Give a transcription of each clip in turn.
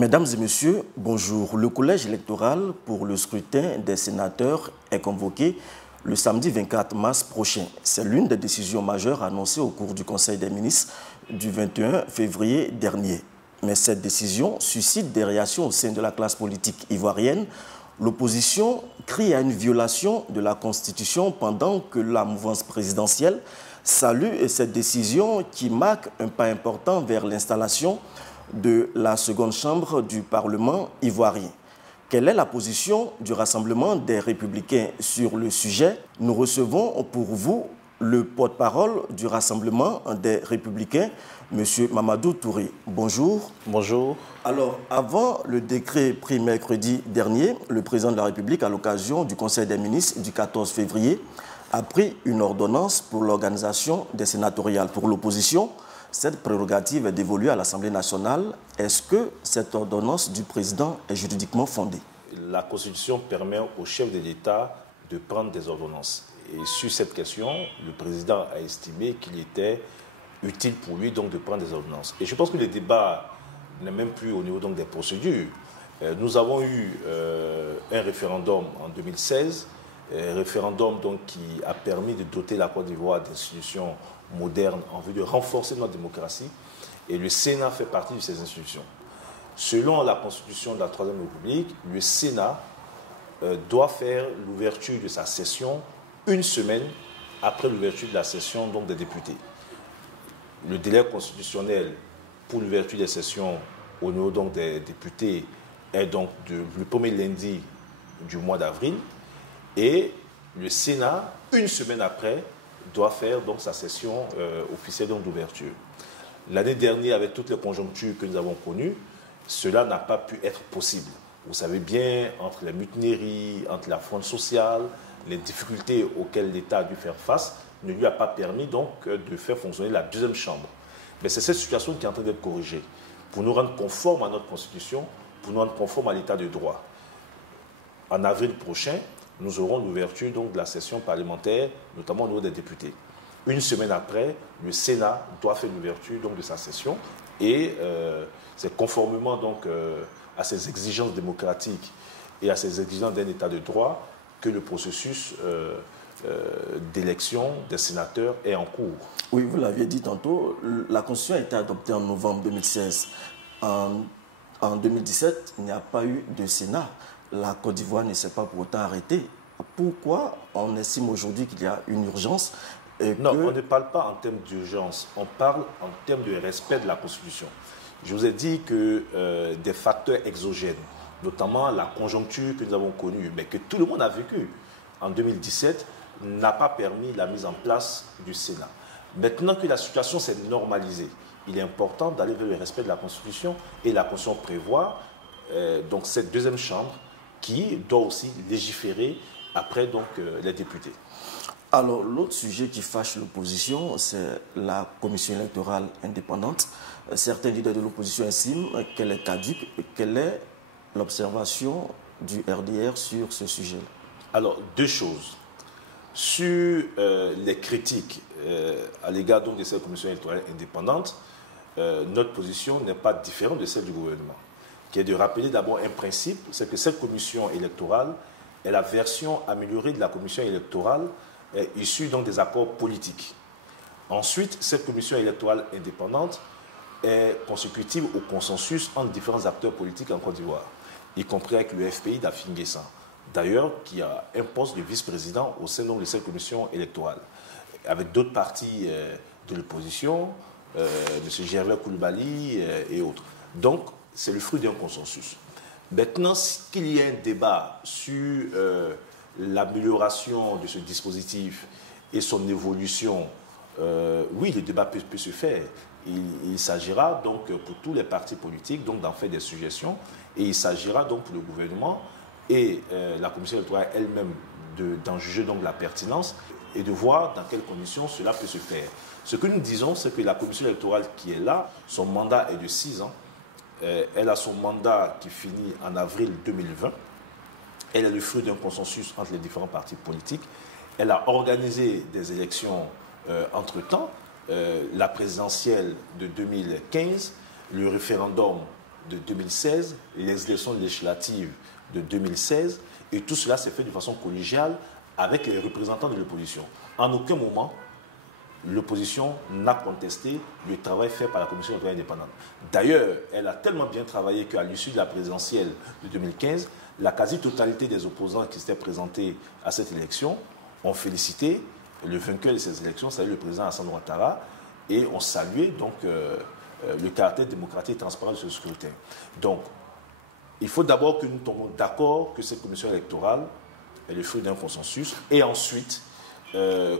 Mesdames et messieurs, bonjour. Le collège électoral pour le scrutin des sénateurs est convoqué le samedi 24 mars prochain. C'est l'une des décisions majeures annoncées au cours du Conseil des ministres du 21 février dernier. Mais cette décision suscite des réactions au sein de la classe politique ivoirienne. L'opposition crie à une violation de la Constitution pendant que la mouvance présidentielle salue cette décision qui marque un pas important vers l'installation de la seconde chambre du Parlement ivoirien. Quelle est la position du Rassemblement des Républicains sur le sujet? Nous recevons pour vous le porte-parole du Rassemblement des Républicains, M. Mamadou Touré. Bonjour. Bonjour. Alors, avant le décret pris mercredi dernier, le président de la République, à l'occasion du Conseil des ministres du 14 février, a pris une ordonnance pour l'organisation des sénatoriales. Pour l'opposition, cette prérogative est dévolue à l'Assemblée nationale. Est-ce que cette ordonnance du président est juridiquement fondée? La Constitution permet au chef de l'État de prendre des ordonnances. Et sur cette question, le président a estimé qu'il était utile pour lui donc de prendre des ordonnances. Et je pense que le débat n'est même plus au niveau donc des procédures. Nous avons eu un référendum en 2016, un référendum donc qui a permis de doter la Côte d'Ivoire d'institutions modernes en vue de renforcer notre démocratie. Et le Sénat fait partie de ces institutions. Selon la Constitution de la Troisième République, le Sénat doit faire l'ouverture de sa session une semaine après l'ouverture de la session donc, des députés. Le délai constitutionnel pour l'ouverture des sessions au niveau donc, des députés est donc le premier lundi du mois d'avril. Et le Sénat, une semaine après, doit faire donc, sa session officielle d'ouverture. L'année dernière, avec toutes les conjonctures que nous avons connues, cela n'a pas pu être possible. Vous savez bien, entre les mutineries, entre la fronde sociale, les difficultés auxquelles l'État a dû faire face, ne lui a pas permis donc de faire fonctionner la deuxième chambre. Mais c'est cette situation qui est en train d'être corrigée pour nous rendre conformes à notre Constitution, pour nous rendre conformes à l'État de droit. En avril prochain, nous aurons l'ouverture de la session parlementaire, notamment au niveau des députés. Une semaine après, le Sénat doit faire l'ouverture de sa session et c'est conformément donc, à ces exigences démocratiques et à ces exigences d'un État de droit que le processus d'élection des sénateurs est en cours. Oui, vous l'aviez dit tantôt, la Constitution a été adoptée en novembre 2016. En 2017, il n'y a pas eu de Sénat. La Côte d'Ivoire ne s'est pas pour autant arrêtée. Pourquoi on estime aujourd'hui qu'il y a une urgence Non, on ne parle pas en termes d'urgence, on parle en termes de respect de la Constitution. Je vous ai dit que des facteurs exogènes, notamment la conjoncture que nous avons connue, mais que tout le monde a vécu en 2017, n'a pas permis la mise en place du Sénat. Maintenant que la situation s'est normalisée, il est important d'aller vers le respect de la Constitution et la Constitution prévoit donc cette deuxième chambre qui doit aussi légiférer après donc, les députés. Alors, l'autre sujet qui fâche l'opposition, c'est la commission électorale indépendante. Certains leaders de l'opposition estiment qu'elle est caduque. Quelle est l'observation du RDR sur ce sujet? Alors, deux choses. Sur les critiques à l'égard de cette commission électorale indépendante, notre position n'est pas différente de celle du gouvernement, qui est de rappeler d'abord un principe, c'est que cette commission électorale est la version améliorée de la commission électorale issue donc des accords politiques. Ensuite, cette commission électorale indépendante est consécutive au consensus entre différents acteurs politiques en Côte d'Ivoire, y compris avec le FPI d'Afin Guessan, d'ailleurs qui a un poste de vice-président au sein de cette commission électorale, avec d'autres partis de l'opposition, M. Gervais Koulibaly et autres. Donc, c'est le fruit d'un consensus. Maintenant, qu'il y ait un débat sur l'amélioration de ce dispositif et son évolution, oui, le débat peut se faire. Il s'agira donc pour tous les partis politiques d'en faire des suggestions et il s'agira donc pour le gouvernement et la commission électorale elle-même d'en juger donc la pertinence et de voir dans quelles conditions cela peut se faire. Ce que nous disons, c'est que la commission électorale qui est là, son mandat est de 6 ans. Elle a son mandat qui finit en avril 2020. Elle est le fruit d'un consensus entre les différents partis politiques. Elle a organisé des élections entre-temps, la présidentielle de 2015, le référendum de 2016, les élections législatives de 2016, et tout cela s'est fait de façon collégiale avec les représentants de l'opposition. En aucun moment, l'opposition n'a contesté le travail fait par la Commission électorale indépendante. D'ailleurs, elle a tellement bien travaillé qu'à l'issue de la présidentielle de 2015, la quasi-totalité des opposants qui s'étaient présentés à cette élection ont félicité le vainqueur de ces élections, c'est-à-dire le président Alassane Ouattara, et ont salué donc, le caractère démocratique et transparent de ce scrutin. Donc, il faut d'abord que nous tombions d'accord que cette commission électorale est le fruit d'un consensus, et ensuite,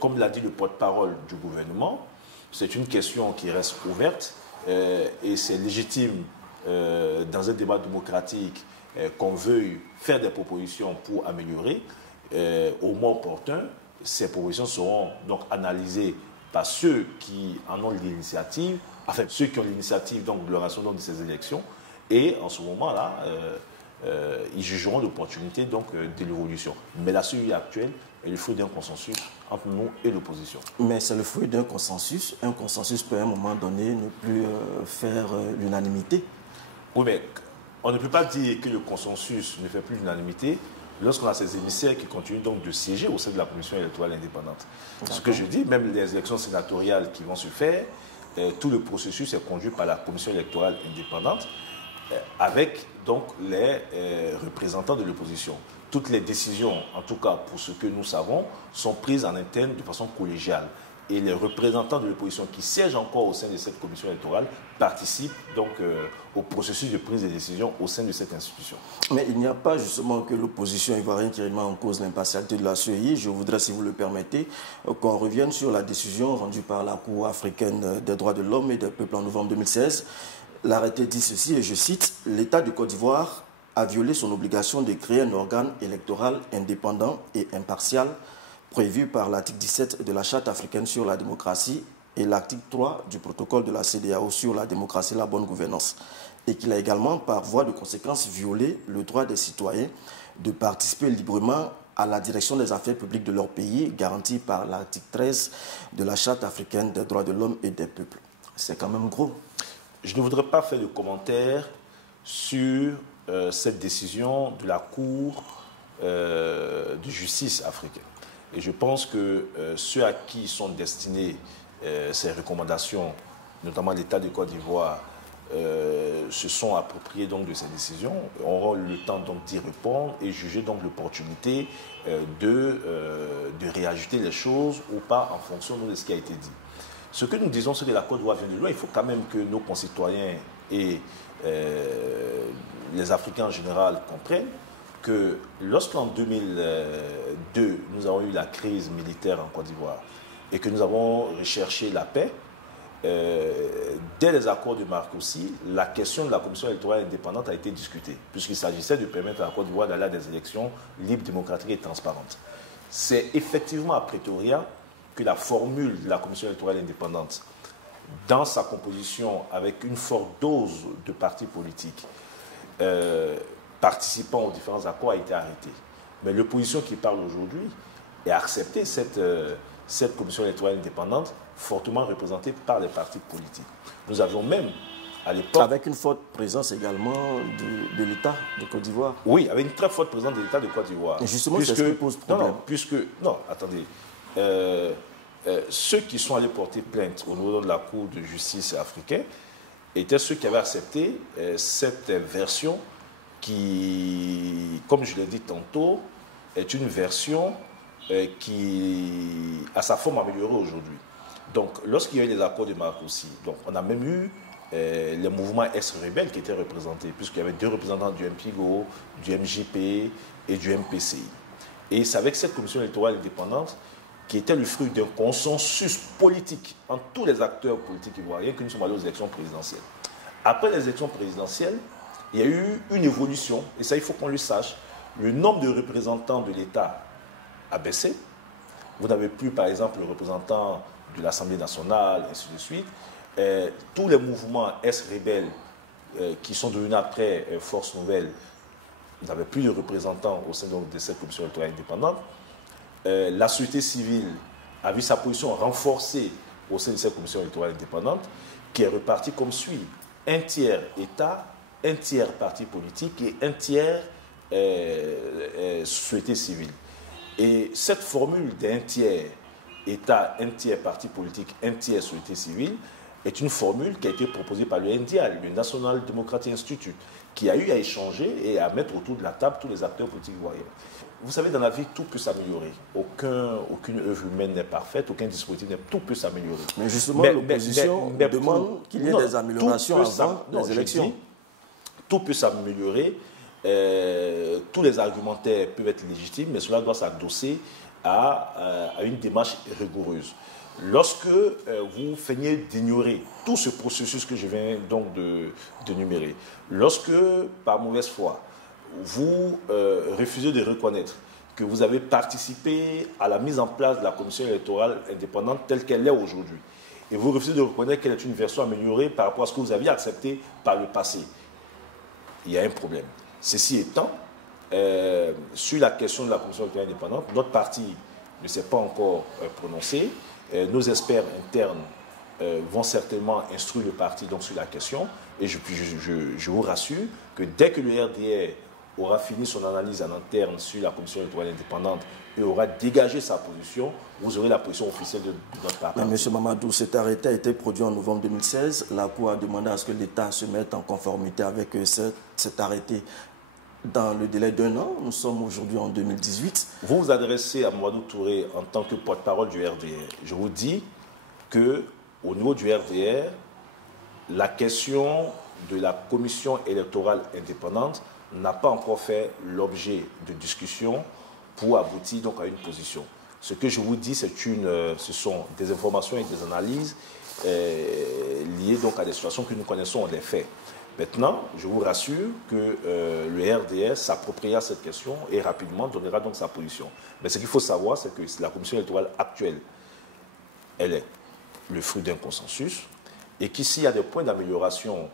comme l'a dit le porte-parole du gouvernement, c'est une question qui reste ouverte et c'est légitime dans un débat démocratique qu'on veuille faire des propositions pour améliorer. Au moment opportun, ces propositions seront donc analysées par ceux qui en ont l'initiative, enfin ceux qui ont l'initiative donc, de l'organisation de ces élections, et en ce moment-là, ils jugeront l'opportunité donc de l'évolution. Mais la situation actuelle est le fruit d'un consensus entre nous et l'opposition. Mais c'est le fruit d'un consensus. Un consensus peut à un moment donné ne plus faire l'unanimité. Oui, mais on ne peut pas dire que le consensus ne fait plus l'unanimité lorsqu'on a ces émissaires qui continuent donc de siéger au sein de la Commission électorale indépendante. Ce que je dis, même les élections sénatoriales qui vont se faire, tout le processus est conduit par la Commission électorale indépendante avec donc les représentants de l'opposition. Toutes les décisions, en tout cas pour ce que nous savons, sont prises en interne de façon collégiale. Et les représentants de l'opposition qui siègent encore au sein de cette commission électorale participent donc au processus de prise de décision au sein de cette institution. Mais il n'y a pas justement que l'opposition ivoirienne qui remet en cause l'impartialité de la CEI. Je voudrais, si vous le permettez, qu'on revienne sur la décision rendue par la Cour africaine des droits de l'homme et des peuples en novembre 2016. L'arrêté dit ceci, et je cite, « L'État de Côte d'Ivoire a violé son obligation de créer un organe électoral indépendant et impartial prévu par l'article 17 de la Charte africaine sur la démocratie et l'article 3 du protocole de la CEDEAO sur la démocratie et la bonne gouvernance, et qu'il a également, par voie de conséquence, violé le droit des citoyens de participer librement à la direction des affaires publiques de leur pays, garanti par l'article 13 de la Charte africaine des droits de l'homme et des peuples. » C'est quand même gros. Je ne voudrais pas faire de commentaires sur cette décision de la Cour de justice africaine. Et je pense que ceux à qui sont destinées ces recommandations, notamment l'État de Côte d'Ivoire, se sont appropriés donc de ces décisions, auront le temps donc d'y répondre et juger donc l'opportunité de réajouter les choses ou pas en fonction de ce qui a été dit. Ce que nous disons, c'est que la Côte d'Ivoire vient de loin. Il faut quand même que nos concitoyens et les Africains en général comprennent que lorsqu'en 2002, nous avons eu la crise militaire en Côte d'Ivoire et que nous avons recherché la paix, dès les accords de Marcoussis, la question de la commission électorale indépendante a été discutée, puisqu'il s'agissait de permettre à la Côte d'Ivoire d'aller à des élections libres, démocratiques et transparentes. C'est effectivement à Pretoria que la formule de la commission électorale indépendante, dans sa composition avec une forte dose de partis politiques participant aux différents accords, a été arrêtée. Mais l'opposition qui parle aujourd'hui a accepté cette commission électorale indépendante fortement représentée par les partis politiques. Nous avions même, à l'époque... Avec une forte présence également de l'État de Côte d'Ivoire. Oui, avec une très forte présence de l'État de Côte d'Ivoire. Et justement, c'est ce qui pose problème. Non, attendez. Ceux qui sont allés porter plainte au niveau de la Cour de justice africaine étaient ceux qui avaient accepté cette version qui, comme je l'ai dit tantôt, est une version qui a sa forme améliorée aujourd'hui. Donc, lorsqu'il y a eu les accords de Marcoussis, donc on a même eu les mouvements ex-rebelles qui étaient représentés, puisqu'il y avait 2 représentants du MPIGO, du MJP et du MPCI. Et c'est avec cette commission électorale indépendante qui était le fruit d'un consensus politique entre tous les acteurs politiques ivoiriens que nous sommes allés aux élections présidentielles. Après les élections présidentielles, il y a eu une évolution, et ça il faut qu'on le sache. Le nombre de représentants de l'État a baissé. Vous n'avez plus par exemple le représentant de l'Assemblée nationale, ainsi de suite. Tous les mouvements ex-rebelles qui sont devenus après Force Nouvelle, vous n'avez plus de représentants au sein de cette commission électorale indépendante. La société civile a vu sa position renforcée au sein de cette commission électorale indépendante, qui est repartie comme suit. Un tiers État, un tiers parti politique et un tiers société civile. Et cette formule d'un tiers État, un tiers parti politique, un tiers société civile, est une formule qui a été proposée par le NDI, le National Democratic Institute, qui a eu à échanger et à mettre autour de la table tous les acteurs politiques ivoiriens. Vous savez, dans la vie, tout peut s'améliorer. Aucune œuvre humaine n'est parfaite, aucun dispositif n'est... Tout peut s'améliorer. Mais justement, l'opposition demande qu'il y ait des améliorations avant les élections. Tout peut s'améliorer. Tous les argumentaires peuvent être légitimes, mais cela doit s'adosser à une démarche rigoureuse. Lorsque vous feignez d'ignorer tout ce processus que je viens donc de numérer, lorsque, par mauvaise foi, vous refusez de reconnaître que vous avez participé à la mise en place de la commission électorale indépendante telle qu'elle est aujourd'hui, et vous refusez de reconnaître qu'elle est une version améliorée par rapport à ce que vous aviez accepté par le passé, il y a un problème. Ceci étant, sur la question de la commission électorale indépendante, notre parti ne s'est pas encore prononcé. Nos experts internes vont certainement instruire le parti donc, sur la question. Et je vous rassure que dès que le RDR aura fini son analyse en interne sur la commission électorale indépendante et aura dégagé sa position, vous aurez la position officielle de notre parti. Mais M. Mamadou, cet arrêté a été produit en novembre 2016. La Cour a demandé à ce que l'État se mette en conformité avec cet arrêté dans le délai d'1 an. Nous sommes aujourd'hui en 2018. Vous vous adressez à Mamadou Touré en tant que porte-parole du RDR. Je vous dis qu'au niveau du RDR, la question de la commission électorale indépendante n'a pas encore fait l'objet de discussions pour aboutir donc à une position. Ce que je vous dis, ce sont des informations et des analyses liées donc à des situations que nous connaissons des faits. Maintenant, je vous rassure que le RDR s'appropriera cette question et rapidement donnera donc sa position. Mais ce qu'il faut savoir, c'est que la commission électorale actuelle, elle est le fruit d'un consensus et qu'ici il y a des points d'amélioration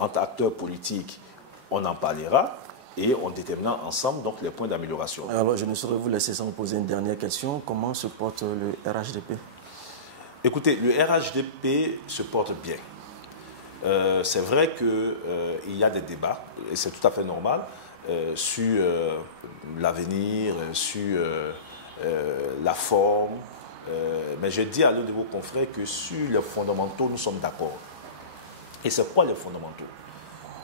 entre acteurs politiques, on en parlera et on déterminera ensemble donc les points d'amélioration. Alors, je ne saurais vous laisser sans vous poser une dernière question. Comment se porte le RHDP? Écoutez, le RHDP se porte bien. C'est vrai qu'il y a des débats, et c'est tout à fait normal, sur l'avenir, sur la forme. Mais je dis à l'un de vos confrères que sur les fondamentaux, nous sommes d'accord. Et c'est quoi les fondamentaux?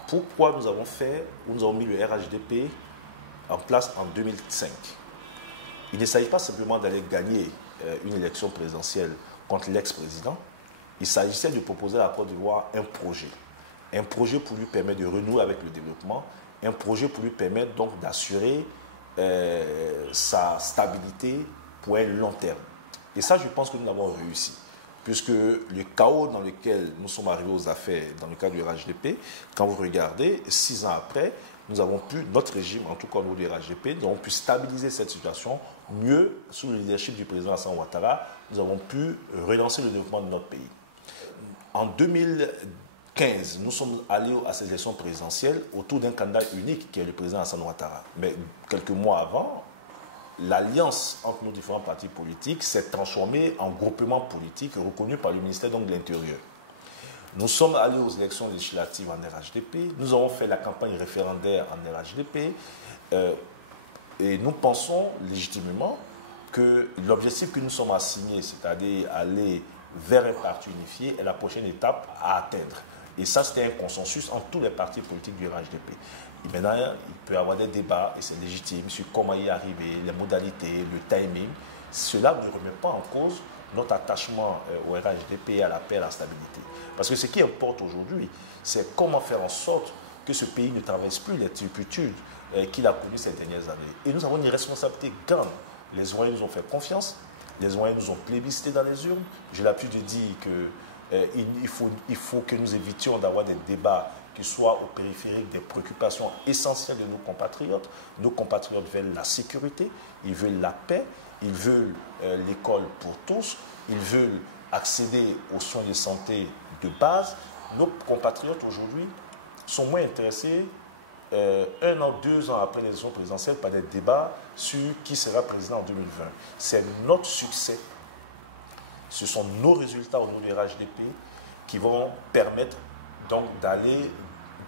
Pourquoi nous avons mis le RHDP en place en 2005? Il ne s'agit pas simplement d'aller gagner une élection présidentielle contre l'ex-président. Il s'agissait de proposer à la Côte d'Ivoire un projet pour lui permettre de renouer avec le développement, un projet pour lui permettre donc d'assurer sa stabilité pour un long terme. Et ça, je pense que nous l'avons réussi, puisque le chaos dans lequel nous sommes arrivés aux affaires dans le cadre du RHDP, quand vous regardez, 6 ans après, nous avons pu, notre régime, en tout cas au niveau du RHDP, nous avons pu stabiliser cette situation mieux sous le leadership du président Alassane Ouattara. Nous avons pu relancer le développement de notre pays. En 2015, nous sommes allés à ces élections présidentielles autour d'un candidat unique qui est le président Alassane Ouattara. Mais quelques mois avant, l'alliance entre nos différents partis politiques s'est transformée en groupement politique reconnu par le ministère donc, de l'Intérieur. Nous sommes allés aux élections législatives en RHDP, nous avons fait la campagne référendaire en RHDP et nous pensons légitimement que l'objectif que nous sommes assignés, c'est-à-dire aller vers un parti unifié, est la prochaine étape à atteindre. Et ça, c'était un consensus entre tous les partis politiques du RHDP. Et maintenant, il peut y avoir des débats, et c'est légitime, sur comment y arriver, les modalités, le timing. Cela ne remet pas en cause notre attachement au RHDP et à la paix et à la stabilité. Parce que ce qui importe aujourd'hui, c'est comment faire en sorte que ce pays ne traverse plus les turpitudes qu'il a connues ces dernières années. Et nous avons une responsabilité grande. Les Ivoiriens nous ont fait confiance, les Ivoiriens nous ont plébiscité dans les urnes. J'ai l'habitude de dire qu'il faut que nous évitions d'avoir des débats qui soient au périphérique des préoccupations essentielles de nos compatriotes. Nos compatriotes veulent la sécurité, ils veulent la paix, ils veulent l'école pour tous, ils veulent accéder aux soins de santé de base. Nos compatriotes aujourd'hui sont moins intéressés 1 an, 2 ans après l'élection présidentielle par des débats sur qui sera président en 2020. C'est notre succès, ce sont nos résultats au niveau du RHDP qui vont permettre donc d'aller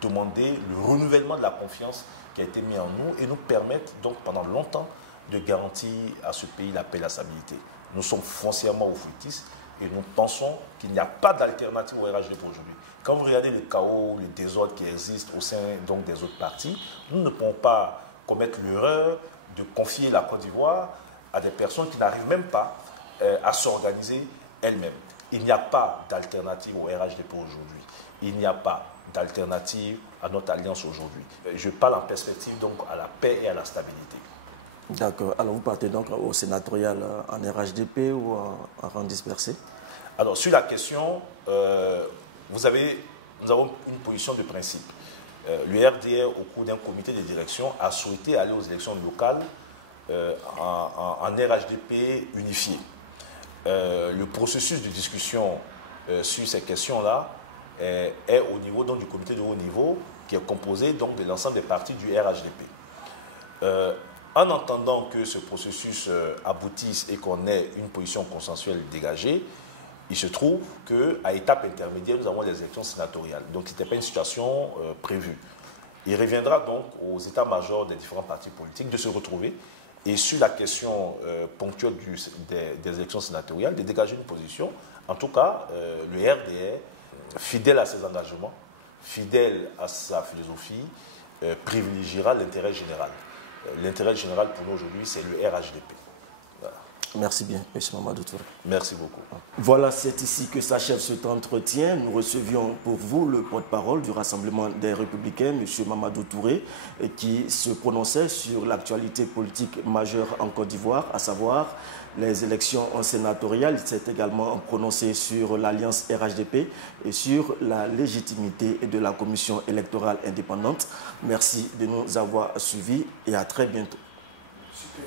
demander le renouvellement de la confiance qui a été mis en nous et nous permettre donc pendant longtemps de garantir à ce pays la paix et la stabilité. Nous sommes foncièrement oufoutistes et nous pensons qu'il n'y a pas d'alternative au RHDP aujourd'hui. Quand vous regardez le chaos, le désordre qui existe au sein donc, des autres partis, nous ne pouvons pas commettre l'erreur de confier la Côte d'Ivoire à des personnes qui n'arrivent même pas à s'organiser elles-mêmes. Il n'y a pas d'alternative au RHDP aujourd'hui. Il n'y a pas d'alternative à notre alliance aujourd'hui. Je parle en perspective donc à la paix et à la stabilité. D'accord. Alors vous partez donc au sénatorial en RHDP ou en rang dispersé? Alors sur la question, nous avons une position de principe. Le RDR, au cours d'un comité de direction, a souhaité aller aux élections locales en RHDP unifié. Le processus de discussion sur ces questions-là est au niveau donc, du comité de haut niveau qui est composé donc, de l'ensemble des partis du RHDP. En entendant que ce processus aboutisse et qu'on ait une position consensuelle dégagée, il se trouve qu'à étape intermédiaire, nous avons les élections sénatoriales. Donc, ce n'était pas une situation prévue. Il reviendra donc aux états-majors des différents partis politiques de se retrouver et sur la question ponctuelle des élections sénatoriales, de dégager une position. En tout cas, le RDR, fidèle à ses engagements, fidèle à sa philosophie, privilégiera l'intérêt général. L'intérêt général pour nous aujourd'hui, c'est le RHDP. Voilà. Merci bien, M. Mamadou Touré. Merci beaucoup. Voilà, c'est ici que s'achève cet entretien. Nous recevions pour vous le porte-parole du Rassemblement des Républicains, M. Mamadou Touré, qui se prononçait sur l'actualité politique majeure en Côte d'Ivoire, à savoir les élections sénatoriales. Il s'est également prononcé sur l'alliance RHDP et sur la légitimité de la commission électorale indépendante. Merci de nous avoir suivis et à très bientôt. Super.